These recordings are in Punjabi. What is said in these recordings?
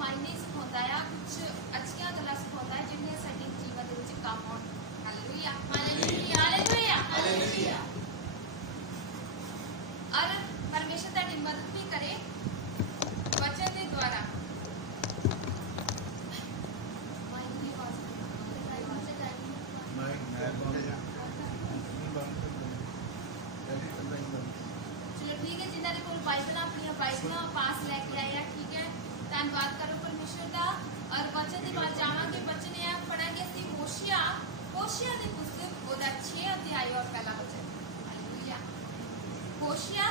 ਮਾਇਨੇ ਸਿਖਾਉਂਦਾ ਆ, ਕੁਝ ਅੱਛੀਆਂ ਗੱਲਾਂ ਸਿਖਾਉਂਦਾ ਹੈ ਜਿਹੜੀਆਂ ਸਾਡੇ ਜੀਵਨ ਦੇ ਵਿੱਚ ਕੰਮ ਆਉਣ। Hallelujah, hallelujah, hallelujah, hallelujah. और परमेश्वर ताड़ी मदद भी करे वचन के द्वारा। चलो ठीक है, जिन्होंने कोल बाइबल अपनी बाइबल पास लैके आए, ठीक है, धन्यवाद करो परमेश्वर का। और वचन के बाद जावांगे, वचन है पढ़ांगे असीं होशिया की पुस्तक ओदा 6 अध्याय और पहला वचन। हालेलुया। होशिया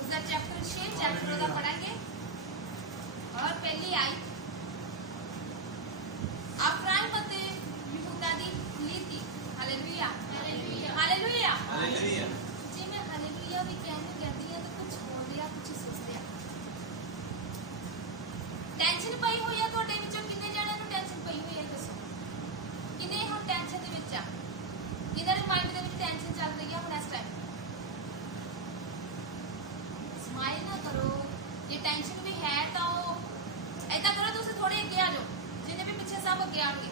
उसका चैप्टर 6 चैप्टर ओदा पढ़ांगे और पहली आयत अफ्राइम अते यहूदा दी नीति। Hallelujah, hallelujah, hallelujah, hallelujah. जी मैं हालेलुया भी कहती है तो कुछ बोल दिया, कुछ सोच दिया। टेंशन पई हुई है ਤੁਹਾਡੇ ਵਿੱਚੋਂ ਕਿੰਨੇ ਜਣਿਆਂ ਨੂੰ ਟੈਨਸ਼ਨ ਪਈ ਹੋਈ ਹੈ? ਦੱਸੋ ਕਿੰਨੇ ਹੁਣ ਟੈਨਸ਼ਨ ਦੇ ਵਿੱਚ ਆ? ਕਿਹਦੇ ਮਾਈਂਡ ਦੇ ਵਿੱਚ ਟੈਨਸ਼ਨ ਚੱਲ ਰਹੀ ਹੈ ਹੁਣ ਇਸ ਟਾਈਮ? स्माइल ना करो, ये टेंशन भी है तो ऐसा करो तुम थोड़े अगे आ जाओ, जिन्हें भी पीछे सब अगे आएंगे,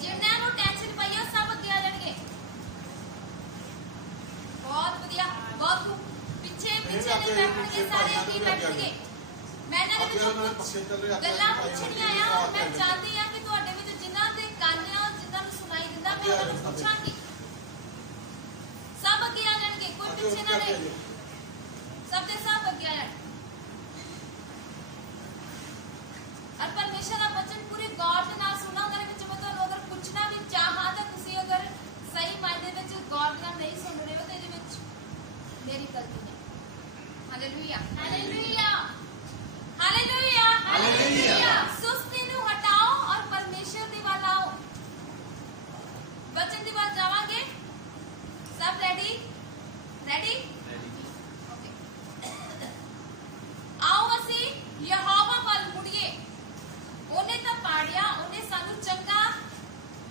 जिन्हें टेंशन पई है सब अगे आ जाएंगे। बहुत बढ़िया, बहुत पीछे पीछे नहीं बैठेंगे, सारे अगे बैठेंगे। मैं इन्हां दे विचों गल्लां पुछणियां आ और मैं चाहती हां कि तुहाडे विच जिन्हां दे कंन आ जिन्हां नूं सुनाई दिंदा मैं उन्हां नूं पुछांगी, सब अगे आ जाएंगे, कोई पीछे ना रहे, सब दे सब अगे आया। और परमेश्वर का वचन पूरे गौर के नाल सुना। अगर मैं ਤੁਹਾਨੂੰ अगर पूछना भी चाहा तो ਤੁਸੀਂ अगर सही मायने ਵਿੱਚ गौर ਨਾਲ नहीं सुन रहे हो तो ਇਹਦੇ ਵਿੱਚ मेरी गलती नहीं। Hallelujah, hallelujah, hallelujah, hallelujah. सुस्ती ਨੂੰ हटाओ और परमेश्वर ਦੀ ਵੱਲ आओ। वचन ਦੀ ਵੱਲ ਜਾਵਾਂਗੇ। सब रेडी? रेडी? आओ असी यहोवा ਵੱਲ ਮੁੜੀਏ। ਉਹਨੇ ਤਾਂ ਪਾੜਿਆ, ਉਹਨੇ ਸਾਨੂੰ ਚੰਗਾ,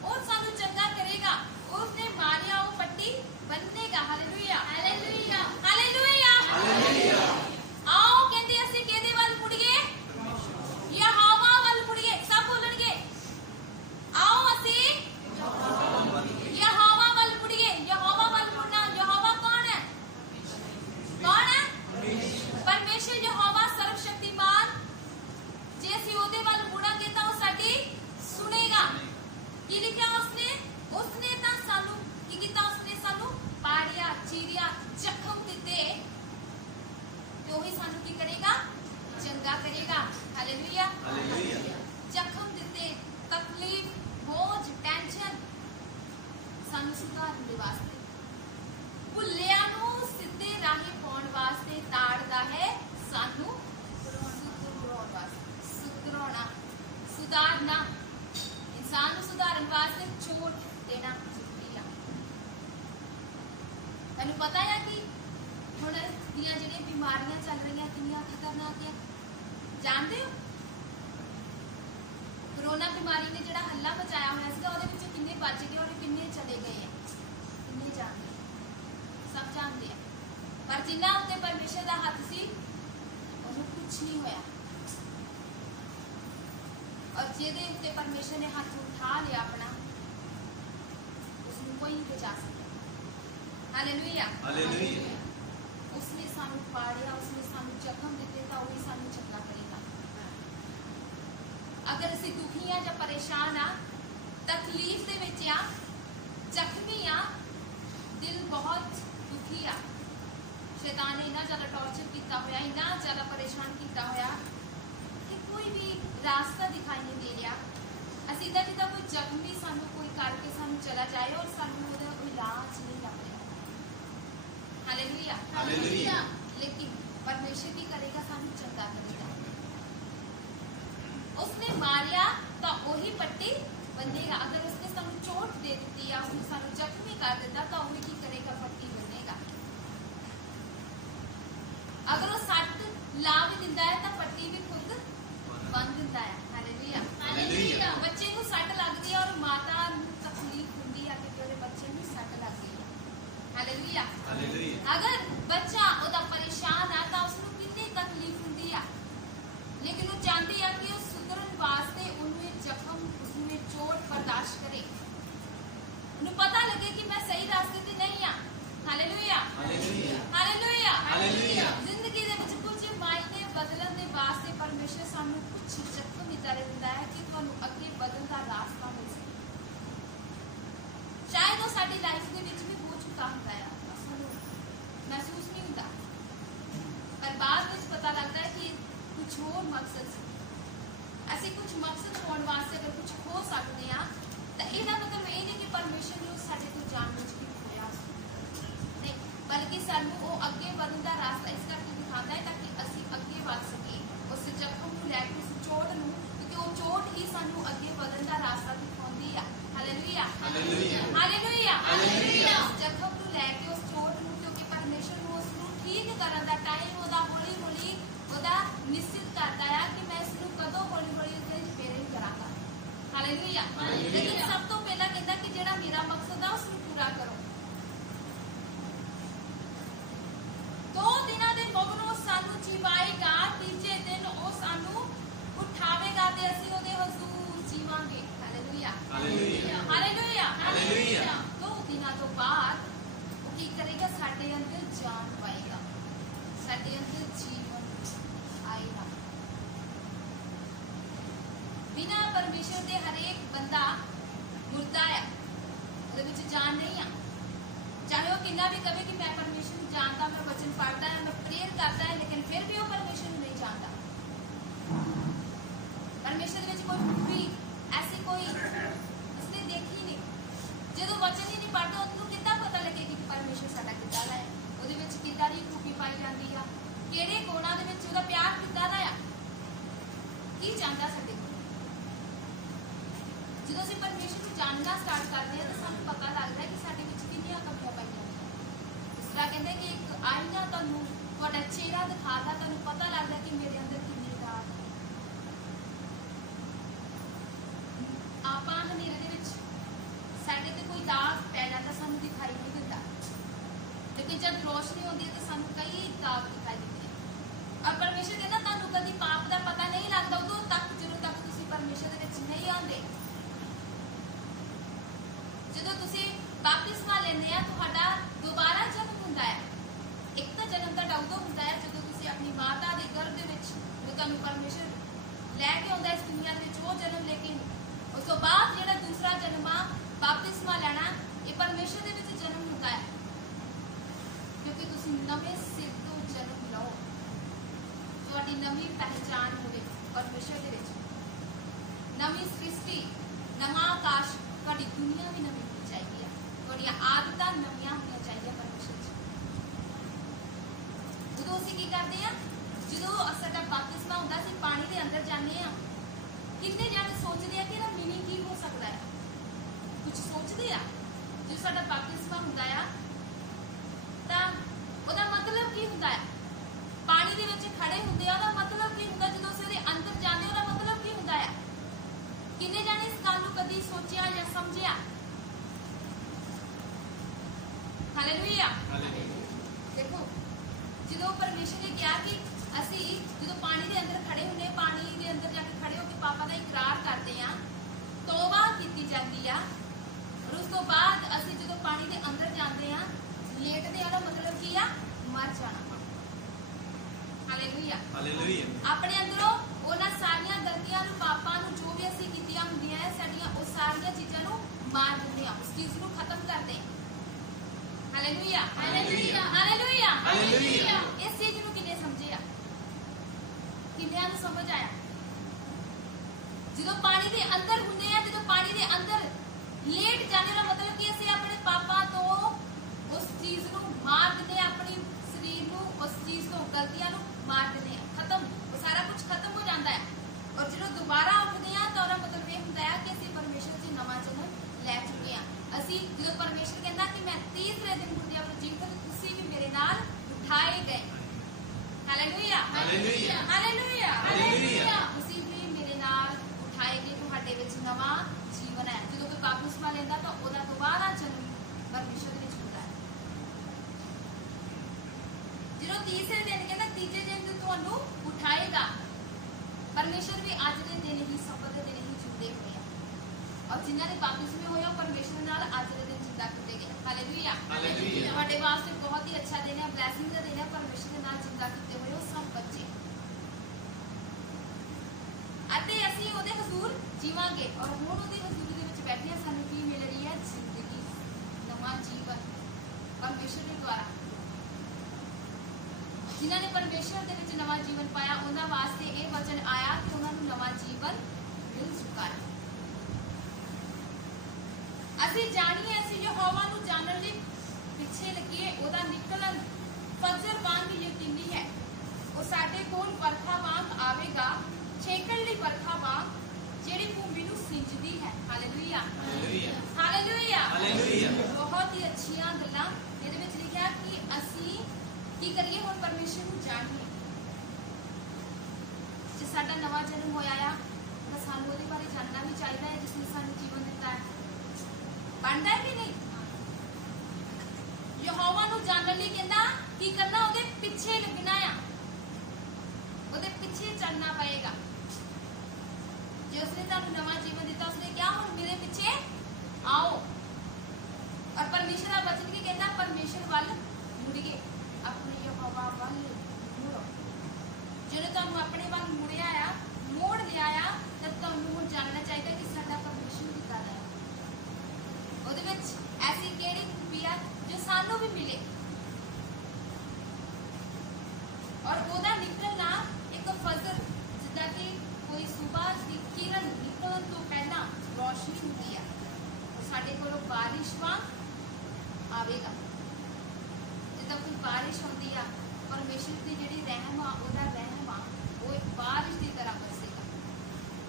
ਉਹ ਸਾਨੂੰ ਚੰਗਾ ਕਰੇਗਾ। ਉਸਨੇ ਮਾਰਿਆ, ਉਹ ਪੱਟੀ ਬੰਨੇਗਾ। Hallelujah, hallelujah, hallelujah, hallelujah. आओ ਕਹਿੰਦੇ ਅਸੀਂ ਕਿਹਦੇ ਵੱਲ ਮੁੜੀਏ? ਯਹੋਵਾ ਵੱਲ ਮੁੜੀਏ। ਸਭ ਬੋਲਣਗੇ आओ ਅਸੀਂ ਯਹੋਵਾ ਵੱਲ ਮੁੜੀਏ। ਯਹੋਵਾ ਵੱਲ ਮੁੜਨਾ। ਯਹੋਵਾ ਕੌਣ ਹੈ? कौन है? परमेश्वर यहोवा सर्वशक्तिमान। जे ਅਸੀਂ ਉਹਦੇ ਵੱਲ ਮੁੜਾਂਗੇ ਤਾਂ ਉਹ ਸਾਡੀ ਸੁਣੇਗਾ। ਕੀ ਲਿਖਿਆ ਉਸਨੇ ਤਾਂ ਸਾਨੂੰ ਕੀ ਕੀਤਾ? ਉਸਨੇ ਸਾਨੂੰ ਪਾੜਿਆ, ਚੀਰਿਆ, ਜ਼ਖਮ ਦਿੱਤੇ ਤੇ ਉਹ ਹੀ ਸਾਨੂੰ ਕੀ ਕਰੇਗਾ? ਚੰਗਾ ਕਰੇਗਾ। Hallelujah, hallelujah. ਜ਼ਖਮ ਦਿੱਤੇ, ਤਕਲੀਫ, ਬੋਝ, ਟੈਨਸ਼ਨ ਸਾਨੂੰ ਸੁਧਾਰਨ ਦੇ ਵਾਸਤੇ, ਭੁੱਲਿਆਂ ਨੂੰ ਸਿੱਧੇ ਰਾਹੇ ਪਾਉਣ ਵਾਸਤੇ ਤਾੜਦਾ ਹੈ, ਸਾਨੂੰ ਸੁਧਾਰਨ ਵਾਸਤੇ, ਸੁਧਾਰਨਾ, ਇਨਸਾਨ ਨੂੰ ਸੁਧਾਰਨ ਵਾਸਤੇ ਛੋਟ ਦੇਣਾ ਜ਼ਰੂਰੀ ਆ। ਤੁਹਾਨੂੰ ਪਤਾ ਹੈ ਕਿ ਹੁਣ ਦੀਆਂ ਜਿਹੜੀਆਂ ਬਿਮਾਰੀਆਂ ਚੱਲ ਰਹੀਆਂ ਕਿੰਨੀਆਂ ਖਤਰਨਾਕ ਹੈ, ਜਾਣਦੇ ਹੋ? ਕੋਰੋਨਾ ਬਿਮਾਰੀ ਨੇ ਜਿਹੜਾ ਹੱਲਾ ਮਚਾਇਆ ਹੋਇਆ ਸੀਗਾ ਉਹਦੇ ਵਿੱਚ ਕਿੰਨੇ ਬਚ ਗਏ ਔਰ ਕਿੰਨੇ ਚਲੇ ਗਏ ਆ, ਕਿੰਨੇ ਜਾਣਦੇ? सब जानते हैं। पर जिन्ना उत्ते परमेश्वर का हाथ सी उन्हें कुछ नहीं होया। और जेदे उत्ते परमेश्वर ने हाथ उठा लिया अपना, उसने कोई नहीं बचा सकता। Hallelujah, hallelujah. उसने सानू पाड़िया, उसने सानू जख्म दिते तो वही सानू चंगा करेगा। अगर असी दुखी आ या परेशान आ, तकलीफ दे विच आ, जख्मी आ, दिल बहुत दुखी आ, शैतान ने इतना ज्यादा टॉर्चर किया होया, इतना ज्यादा परेशान किया होया कि कोई भी रास्ता दिखाई नहीं दे रहा। असी इदा जिदा कोई जख्मी सानू कोई करके सानू चला जाए और सानू ओहदा इलाज नहीं लग रहा। Hallelujah, hallelujah. लेकिन परमेश्वर की करेगा, सानू चंगा करेगा। उसने मारिया तो वही पट्टी बंधेगा। अगर उसने सानू चोट दे दी या उसने सानू जख्मी कर दिता तो वही की करेगा? पट्टी बंधेगा। अगर वो सट ला भी दिंदा है तो पट्टी भी खुद बंद दिंदा है। Hallelujah, hallelujah. बच्चे को सट लगती है और माता तकलीफ होंदी है कि ਉਹਦੇ ਬੱਚੇ ਨੂੰ सट लग गई है। Hallelujah, hallelujah. अगर बच्चा ओदा परेशान है तो उसको कितनी तकलीफ होंदी है, ਲੇਕਿਨ ਉਹ ਚਾਹੁੰਦੀ ਆ ਕਿ ਉਹ ਸੁਧਰਨ ਵਾਸਤੇ ਉਹਨੂੰ ਇਹ ਜ਼ਖਮ, ਉਸਨੂੰ ਇਹ ਚੋਟ ਬਰਦਾਸ਼ਤ ਕਰੇ। ਉਹਨੂੰ ਪਤਾ ਲੱਗੇ ਕਿ ਮੈਂ ਸਹੀ ਰਸਤੇ ਤੇ ਨਹੀਂ ਆ। Hallelujah, hallelujah, hallelujah, hallelujah. ਜ਼ਿੰਦਗੀ ਦੇ ਵਿੱਚ ਕੁਝ ਮਾਇਨੇ ਬਦਲਣ ਦੇ ਵਾਸਤੇ ਪਰਮੇਸ਼ਰ ਸਾਨੂੰ ਕੁਝ ਜ਼ਖਮ ਇਦਾਂ ਦਿੰਦਾ ਹੈ ਕਿ ਤੁਹਾਨੂੰ ਅੱਗੇ ਵਧਣ ਦਾ ਰਾਸਤਾ ਮਿਲ ਸਕੇ। ਸ਼ਾਇਦ ਉਹ ਸਾਡੀ ਲਾਈਫ ਦੇ ਵਿੱਚ ਵੀ ਹੋ ਚੁੱਕਾ ਹੁੰਦਾ ਹੈ, ਸਾਨੂੰ ਮਹਿਸੂਸ ਨਹੀਂ ਹੁੰਦਾ, ਪਰ ਬਾਅਦ ਵਿੱਚ ਪਤਾ ਲੱਗਦਾ ਹੈ ਕਿ ਕੁਝ ਹੋਰ ਮਕਸਦ ਸੀ। ਅਸੀਂ ਕੁਝ ਮਕਸਦ ਹੋਣ ਵਾਸਤੇ ਅਗਰ ਕੁਝ ਹੋ ਸਕਦੇ ਹਾਂ ਤਾਂ ਇਹਦਾ ਮਤਲਬ ਇਹ ਨਹੀਂ ਕਿ ਪਰਮੇਸ਼ਰ ਨੇ ਸਾਡੇ ਤੋਂ ਜਾਣਬੁੱਝ ਕੇ ਖੋਇਆ ਨਹੀਂ, ਬਲਕਿ ਸਾਨੂੰ ਉਹ ਅੱਗੇ ਵਧਣ ਦਾ ਰਾਸਤਾ ਇਸ ਕਰਕੇ ਦਿਖਾਉਂਦਾ ਹੈ ਤਾਂ ਕਿ ਅਸੀਂ ਅੱਗੇ ਵੱਧ ਸਕੀਏ ਉਸ ਜ਼ਖਮ ਨੂੰ ਲੈ ਕੇ, ਉਸ ਚੋਟ ਨੂੰ, ਕਿਉਂਕਿ ਉਹ ਚੋਟ ਹੀ ਸਾਨੂੰ ਅੱਗੇ ਵਧਣ ਦਾ ਰਾਸਤਾ ਦਿਖਾਉਂਦੀ ਆ। Hallelujah, hallelujah, hallelujah, hallelujah. ਉਸ ਜ਼ਖਮ ਨੂੰ ਲੈ ਕੇ, ਉਸ ਚੋਟ ਨੂੰ, ਕਿਉਂਕਿ ਪਰਮੇਸ਼ਰ ਨੂੰ ਉਸ ਨੂੰ ਠੀਕ ਕਰਨ ਦਾ ਟਾਈਮ ਉਹਦਾ ਹੌਲੀ ਹੌਲੀ ਉਹਦਾ ਨਿਸ਼ਚਿਤ ਕਰਦਾ ਹੈ ਕਿ ਮੈਂ ਇਸ ਨੂੰ ਕਦੋਂ ਹੌਲੀ ਹੌਲੀ ਉਹਦੇ ਰਿਪੇਅਰਿੰਗ ਕਰਾਂਗਾ। ਹਾਲੇਲੂਇਆ। ਲੇਕਿਨ ਸਭ ਤੋਂ ਪਹਿਲਾਂ ਕਹਿੰਦਾ ਕਿ ਜਿਹੜਾ ਮੇਰਾ ਮਕਸਦ ਆ ਉਸ ਨੂੰ ਪੂਰਾ ਕਰੋ। 2 ਦਿਨਾਂ ਦੇ ਮਗਰੋਂ ਸਾਨੂੰ ਜੀਵਾਏਗਾ, ਤੀਜੇ ਦਿਨ ਉਹ ਸਾਨੂੰ ਉਠਾਵੇਗਾ ਤੇ ਅਸੀਂ ਉਹਦੇ ਹਜ਼ੂਰ ਜੀਵਾਂਗੇ। Hallelujah, hallelujah, hallelujah, hallelujah. 2 ਦਿਨਾਂ ਤੋਂ ਬਾਅਦ ਉਹ ਕੀ ਕਰੇਗਾ? ਸਾਡੇ ਅੰਦਰ ਜਾਨ ਪਾਏਗਾ, ਸਾਡੇ ਅੰਦਰ ਜੀਵਨ ਆਏਗਾ। ਬਿਨਾਂ ਪਰਮੇਸ਼ਰ ਦੇ ਹਰੇਕ ਬੰਦਾ ਮੁਰਦਾ ਆ, ਉਹਦੇ ਵਿੱਚ ਜਾਨ ਨਹੀਂ ਆ। ਚਾਹੇ ਉਹ ਕਿੰਨਾ ਵੀ ਕਵੇ ਕਿ ਮੈਂ ਪਰਮੇਸ਼ਰ ਨੂੰ ਜਾਣਦਾ, ਮੈਂ ਵਚਨ ਪੜ੍ਹਦਾ ਹੈ, ਮੈਂ ਪ੍ਰੇਅਰ ਕਰਦਾ ਹੈ, ਲੇਕਿਨ ਫਿਰ ਵੀ ਉਹ ਪਰਮੇਸ਼ਰ ਨੂੰ ਨਹੀਂ ਜਾਣਦਾ। ਪਰਮੇਸ਼ਰ ਦੇ ਵਿੱਚ ਕੋਈ ਖੂਬੀ ਐਸੀ ਕੋਈ ਉਸਨੇ ਦੇਖੀ ਨਹੀਂ। ਜਦੋਂ ਵਚਨ ਹੀ ਨਹੀਂ ਪੜ੍ਹਦਾ ਉਹਨੂੰ ਕਿੱਦਾਂ ਪਤਾ ਲੱਗੇਗੀ ਕਿ ਪਰਮੇਸ਼ਰ ਸਾਡਾ ਕਿੱਦਾਂ ਦਾ ਹੈ, ਉਹਦੇ ਵਿੱਚ ਕਿੱਦਾਂ ਦੀ ਖੂਬੀ ਪਾਈ ਜਾਂਦੀ ਆ, ਕਿਹੜੇ ਗੁਣਾਂ ਦੇ ਵਿੱਚ ਉਹਦਾ ਪਿਆਰ ਕਿੱਦਾਂ ਦਾ ਆ, ਕੀ ਚਾਹੁੰਦਾ ਸਾਡੇ ਕੋਲ। ਜਦੋਂ ਅਸੀਂ ਪਰਮੇਸ਼ਰ ਨੂੰ ਜਾਣਨਾ ਸਟਾਰਟ ਕਰਦੇ ਹਾਂ ਤਾਂ ਸਾਨੂੰ ਪਤਾ ਲੱਗਦਾ ਹੈ ਕਿ ਸਾਡੇ ਵਿੱਚ ਕਿੰਨੀਆਂ ਕਮੀਆਂ ਪਾਈਆਂ ਨੇ। ਇਸ ਤਰ੍ਹਾਂ ਕਹਿੰਦੇ ਕਿ ਇੱਕ ਆਈਨਾ ਤੁਹਾਨੂੰ ਤੁਹਾਡਾ ਚਿਹਰਾ ਦਿਖਾਉਂਦਾ, ਤੁਹਾਨੂੰ ਪਤਾ ਲੱਗਦਾ ਕਿ ਮੇਰੇ ਅੰਦਰ ਕਿੰਨੀ ਦਾਗ ਹੈ। ਆਪਾਂ ਹਨੇਰੇ ਦੇ ਵਿੱਚ ਸਾਡੇ ਤੇ ਕੋਈ ਦਾਗ ਪੈ ਜਾਂਦਾ ਸਾਨੂੰ ਦਿਖਾਈ ਨਹੀਂ ਦਿੰਦਾ, ਲੇਕਿਨ ਜਦ ਰੋਸ਼ਨੀ ਹੁੰਦੀ ਹੈ ਤਾਂ ਸਾਨੂੰ ਕਈ ਦਾਗ ਦਿਖਾਈ ਦਿੰਦੇ ਆ। ਔਰ ਪਰਮੇਸ਼ਰ ਕਹਿੰਦਾ ਤੁਹਾਨੂੰ ਕਦੀ ਪਾਪ ਦਾ ਪਤਾ ਨਹੀਂ ਲੱਗਦਾ ਉਦੋਂ ਤੱਕ ਜਦੋਂ ਤੱਕ ਤੁਸੀਂ ਪਰਮੇਸ਼ਰ ਦੇ ਵਿੱਚ ਨਹੀਂ ਆਉਂਦੇ। ਜਦੋਂ ਤੁਸੀਂ ਬਪਤਿਸਮਾ ਲੈਂਦੇ ਆ ਤੁਹਾਡਾ ਦੁਬਾਰਾ ਜਨਮ ਹੁੰਦਾ ਹੈ। ਇੱਕ ਤਾਂ ਜਨਮ ਤੁਹਾਡਾ ਉਦੋਂ ਹੁੰਦਾ ਹੈ ਜਦੋਂ ਤੁਸੀਂ ਆਪਣੀ ਮਾਤਾ ਦੇ ਗਰਭ ਦੇ ਵਿੱਚ, ਜਦੋਂ ਤੁਹਾਨੂੰ ਪਰਮੇਸ਼ਰ ਲੈ ਕੇ ਆਉਂਦਾ ਇਸ ਦੁਨੀਆ ਦੇ ਵਿੱਚ, ਉਹ ਜਨਮ। ਲੇਕਿਨ ਉਸ ਤੋਂ ਬਾਅਦ ਜਿਹੜਾ ਦੂਸਰਾ ਜਨਮ ਆ ਬਪਤਿਸਮਾ ਲੈਣਾ, ਇਹ ਪਰਮੇਸ਼ਰ ਦੇ ਵਿੱਚ ਜਨਮ ਹੁੰਦਾ ਹੈ, ਕਿਉਂਕਿ ਤੁਸੀਂ ਨਵੇਂ ਸਿਰ ਤੋਂ ਜਨਮ ਲਓ, ਤੁਹਾਡੀ ਨਵੀਂ ਪਹਿਚਾਣ ਹੋਵੇ ਪਰਮੇਸ਼ਰ ਦੇ ਵਿੱਚ, ਨਵੀਂ ਸ੍ਰਿਸ਼ਟੀ, ਨਵਾਂ ਆਕਾਸ਼, ਤੁਹਾਡੀ ਦੁਨੀਆ ਵੀ ਨਵੀਂ ਹੋਣੀ ਚਾਹੀਦੀ ਹੈ, ਤੁਹਾਡੀਆਂ ਆਦਤਾਂ ਨਵੀਆਂ ਹੋਣੀਆਂ ਚਾਹੀਦੀਆਂ ਪਰਮੇਸ਼ਰ 'ਚ। ਜਦੋਂ ਅਸੀਂ ਕੀ ਕਰਦੇ ਆ, ਜਦੋਂ ਸਾਡਾ ਬਪਤਿਸਮਾ ਹੁੰਦਾ ਅਸੀਂ ਪਾਣੀ ਦੇ ਅੰਦਰ ਜਾਂਦੇ ਆ, ਕਿੰਨੇ ਜਾਣੇ ਸੋਚਦੇ ਆ ਕਿ ਇਹਦਾ ਮੀਨਿੰਗ ਕੀ ਹੋ ਸਕਦਾ ਹੈ, ਕੁਝ ਸੋਚਦੇ ਆ। ਜਦੋਂ ਸਾਡਾ ਬਪਤਿਸਮਾ ਹੁੰਦਾ ਆ ਤਾਂ ਉਹਦਾ ਮਤਲਬ ਕੀ ਹੁੰਦਾ ਹੈ? ਪਾਣੀ ਦੇ ਵਿੱਚ ਖੜੇ ਹੁੰਦੇ ਆ, ਉਹਦਾ ਮਤਲਬ ਕੀ ਹੁੰਦਾ? ਜਦੋਂ ਅਸੀਂ ਉਹਦੇ ਅੰਦਰ ਜਾਂਦੇ ਉਹਦਾ ਮਤਲਬ ਕੀ ਹੁੰਦਾ ਹੈ? ਕਿੰਨੇ ਜਾਣੇ ਇਸ ਗੱਲ ਨੂੰ ਕਦੀ ਸੋਚਿਆ ਜਾਂ ਸਮਝਿਆ? ਹਾਲੇਲੂਇਆ। ਦੇਖੋ, ਜਦੋਂ ਪਰਮੇਸ਼ਰ ਨੇ ਕਿਹਾ ਕਿ ਅਸੀਂ ਜਦੋਂ ਪਾਣੀ ਦੇ ਅੰਦਰ ਖੜੇ ਹੁੰਦੇ, ਪਾਣੀ ਦੇ ਅੰਦਰ ਜਾ ਕੇ ਖੜੇ ਹੋ ਕੇ ਪਾਪਾ ਦਾ ਇਕਰਾਰ ਕਰਦੇ ਆ, ਤੌਬਾ ਕੀਤੀ ਜਾਂਦੀ ਆ, ਔਰ ਉਸ ਤੋਂ ਬਾਅਦ ਅਸੀਂ ਜਦੋਂ ਪਾਣੀ ਦੇ ਅੰਦਰ ਜਾਂਦੇ ਆ, ਲੇਟਦੇ ਆ, ਦਾ ਮਤਲਬ ਕੀ ਆ? ਮਰ ਜਾਣਾ। Hallelujah, hallelujah. ਆਪਣੇ ਅੰਦਰੋਂ ਉਹਨਾਂ ਸਾਰੀਆਂ ਗਲਤੀਆਂ ਨੂੰ, ਪਾਪਾਂ ਨੂੰ, ਜੋ ਵੀ ਅਸੀਂ ਕੀਤੀਆਂ ਹੁੰਦੀਆਂ ਹੈ ਸਾਡੀਆਂ, ਉਹ ਸਾਰੀਆਂ ਚੀਜ਼ਾਂ ਨੂੰ ਮਾਰ ਦਿੰਦੇ ਆ, ਉਸ ਚੀਜ਼ ਨੂੰ ਖਤਮ ਕਰਦੇ। Hallelujah, hallelujah, hallelujah, hallelujah. ਇਸ ਚੀਜ਼ ਨੂੰ ਕਿੰਨੇ ਸਮਝੇ ਆ? ਕਿੰਨਿਆਂ ਨੂੰ ਸਮਝ ਆਇਆ? ਜਦੋਂ ਪਾਣੀ ਦੇ ਅੰਦਰ ਹੁੰਦੇ ਆ, ਜਦੋਂ ਪਾਣੀ ਦੇ ਅੰਦਰ ਲੇਟ ਜਾਣੇ ਦਾ ਮਤਲਬ ਕਿ ਅਸੀਂ ਆਪਣੇ ਪਾਪਾਂ ਤੋਂ ਉਸ ਚੀਜ਼ ਨੂੰ ਮਾਰ ਦਿੰਦੇ ਆ, ਆਪਣੀ ਸਰੀਰ ਨੂੰ ਉਸ ਚੀਜ਼ ਤੋਂ, ਗਲਤੀਆਂ ਨੂੰ ਮਾਰ ਦਿੰਦੇ ਆ, ਖਤਮ, ਉਹ ਸਾਰਾ ਕੁਝ ਖਤਮ ਹੋ ਜਾਂਦਾ ਹੈ। ਔਰ ਜਦੋਂ ਦੁਬਾਰਾ ਉੱਠਦੇ ਆ ਤਾਂ ਉਹਦਾ ਮਤਲਬ ਇਹ ਹੁੰਦਾ ਹੈ ਕਿ ਅਸੀਂ ਪਰਮੇਸ਼ਰ 'ਚ ਨਵਾਂ ਜਨਮ ਲੈ ਚੁੱਕੇ ਆ। ਅਸੀਂ ਜਦੋਂ ਪਰਮੇਸ਼ਰ ਕਹਿੰਦਾ ਕਿ ਮੈਂ ਤੀਸਰੇ ਦਿਨ ਮੁਰਦਿਆਂ ਨੂੰ ਜੀਵਤ, ਤੁਸੀਂ ਵੀ ਮੇਰੇ ਨਾਲ ਉਠਾਏ ਗਏ। Hallelujah, hallelujah, hallelujah, hallelujah. ਤੁਸੀਂ ਵੀ ਮੇਰੇ ਨਾਲ ਉਠਾਏ ਗਏ, ਤੁਹਾਡੇ ਵਿੱਚ ਨਵਾਂ ਜੀਵਨ ਹੈ। ਜਦੋਂ ਕੋਈ ਬਪਤਿਸਮਾ ਲੈਂਦਾ ਤਾਂ ਉਹਦਾ ਦੁਬਾਰਾ ਜਨਮ ਪਰਮੇਸ਼ਰ ਦੇ ਵਿੱਚ ਹੁੰਦਾ ਹੈ। ਜਦੋਂ ਤੀਸਰੇ ਦਿਨ ਕਹਿੰਦਾ ਤੀਜੇ ਦਿਨ ਤੁਹਾਨੂੰ ਉਠਾਏਗਾ, परमेश्वर भी अज के दिन ही सब्त के दिन ही जिंदे हुए हैं और जिन्होंने ने बपतिस्मे होया परमेश्वर नाल अज के दिन जिंदा किए गए। Hallelujah hallelujah. तुहाडे वास्ते बहुत ही अच्छा दिन है, ब्लैसिंग का दिन है। परमेश्वर के नाल जिंदा किए हुए हो सब बच्चे अते असीं ओदे हजूर जीवांगे और हुण ओदे हजूर दे विच बैठे सानूं की मिल रही है जिंदगी, नवा जीवन परमेश्वर के द्वारा। जिन्होंने परमेश्वर दे विच नवा जीवन पाया उन्हां वास्ते ये वचन आया कि उन्होंने नवा जीवन मिल चुका है। असीं जाणीए असीं यहोवा नूं जानण लई पिछे लगिए, ओहदा निकलन फजर वांग यकीनी है। वो साडे कोल बरखा वांग आवेगा, छेकण लई बरखा वांग जिहड़ी भूमि नूं सिंचदी है। Hallelujah hallelujah hallelujah hallelujah. बहुत ही अच्छियां गल्लां इहदे विच लिखिआ कि असीं की करिए हुण परमेश्वर नूं जाणीए। जे साडा नवा जन्म होया आ तां सानूं ओहदे बारे जानना भी चाहिदा है जिसने सानूं जीवन दिता है। बनदा है कि नहीं? यहोवा नूं जानण लई कहंदा की करना, ओहदे पिछे लगना आ, ओहदे पिछे चलना पएगा। जे उसने तुहानूं नवा जीवन दिता उसने क्या हुण मेरे पिछे आओ। और परमेश्वर दा वचन की कहंदा परमेश्वर वल मुड़िए, अपने यहोवा वल मुड़ो। जिहने तुहानूं अपने वल मुड़िया आ, मोड़ लिया आ, तां तुहानूं हुण जानना चाहिदा कि साडा परमेश्वर किदां दा है। ਉਹਦੇ ਵਿੱਚ ऐसी ਕਿਹੜੀ खूबी है जो सानू भी मिले और ਉਹਦਾ ਨਿਕਲਣਾ ਇੱਕ ਫਜ਼ਰ ਜਿੱਦਾਂ ਕਿ ਕੋਈ ਸਵੇਰ ਦੀ ਕਿਰਨ ਨਿਕਲਣ ਤੋਂ ਪਹਿਲਾਂ ਰੋਸ਼ਨੀ ਹੁੰਦੀ ਹੈ, ਉਹ ਸਾਡੇ ਕੋਲੋਂ ਬਾਰਿਸ਼ ਵਾਂਗ ਆਵੇਗਾ। ਜਿੱਦਾਂ ਕੋਈ ਬਾਰਿਸ਼ ਹੁੰਦੀ ਆ, ਪਰਮੇਸ਼ਰ ਦੀ ਜਿਹੜੀ ਰਹਿਮ ਆ ਉਹਦਾ ਰਹਿਮ ਆ ਉਹ ਇੱਕ ਬਾਰਿਸ਼ ਦੀ ਤਰ੍ਹਾਂ ਬਰਸੇਗਾ।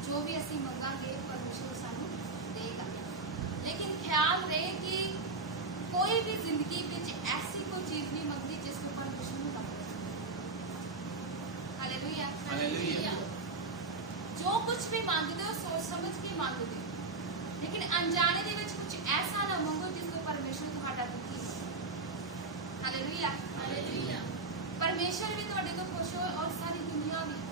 ਜੋ ਵੀ ਅਸੀਂ ਮੰਗਾਂਗੇ परमेश्वर ਸਾਨੂੰ देगा। लेकिन ख्याल रहे कि कोई भी जिंदगी में ऐसी कोई चीज नहीं मंगती जिसको परमेश्वर ने मांगा। Hallelujah hallelujah. जो कुछ भी मांगते हो सोच समझ के मांगते हो, लेकिन अनजाने दे विच कुछ ऐसा ना मांगो जिसको परमेश्वर तुहाडा दुखी हो। Hallelujah hallelujah. परमेश्वर भी तुहाडे तो खुश हो और सारी दुनिया भी,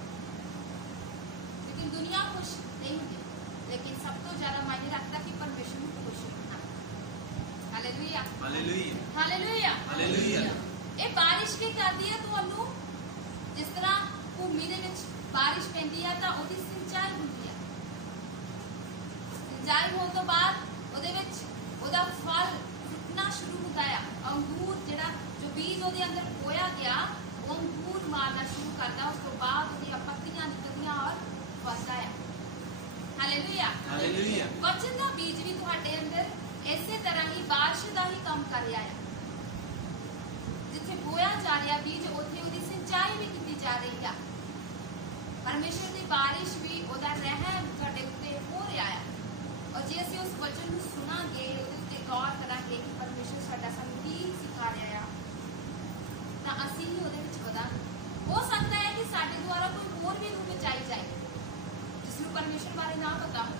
लेकिन दुनिया खुश नहीं होती, लेकिन सब तो ज्यादा मायने रखता कि परमेश्वर को खुश होना। Hallelujah hallelujah hallelujah hallelujah. ये बारिश की करदी है ਤੁਹਾਨੂੰ, जिस तरह भूमि ਦੇ ਵਿੱਚ बारिश ਪੈਂਦੀ ਹੈ ਤਾਂ ਉਹਦੀ ਸਿੰਚਾਈ ਹੁੰਦੀ ਹੈ। ਸਿੰਚਾਈ ਹੋਣ ਤੋਂ ਬਾਅਦ ਉਹਦੇ ਵਿੱਚ ਉਹਦਾ ਫਲ ਫੁੱਟਣਾ ਸ਼ੁਰੂ ਹੁੰਦਾ ਹੈ। ਅੰਗੂਰ ਜਿਹੜਾ ਜੋ ਬੀਜ ਉਹਦੇ ਅੰਦਰ ਬੋਇਆ ਗਿਆ ਉਹ ਅੰਗੂਰ ਮਾਰਨਾ ਸ਼ੁਰੂ ਕਰਦਾ। ਉਸ ਤੋਂ ਬਾਅਦ ਉਹਦੀਆਂ ਪੱਤੀਆਂ ਨਿਕਲਦੀਆਂ ਔਰ ਵੱਧਦਾ ਹੈ। Hallelujah hallelujah. वचन का बीज भी तुहाडे अंदर इसे तरह ही बारिश का ही काम कर रहा है। जिथे बोया जा रहा बीज उथे उहदी सिंचाई भी की जा रही है। परमेश्वर की बारिश भी उहदा रहम तुहाडे उत्ते हो रहा है। और जे असीं उस वचन नूं सुनांगे, उहदे उत्ते गौर करांगे कि परमेश्वर साडा सानूं की सिखा रहा है तां असीं ही उहदे विच वधांगे। हो सकता है कि साडे द्वारा कोई होर भी रूह विच आई जाए जिसनूं परमेश्वर बारे ना पता हो,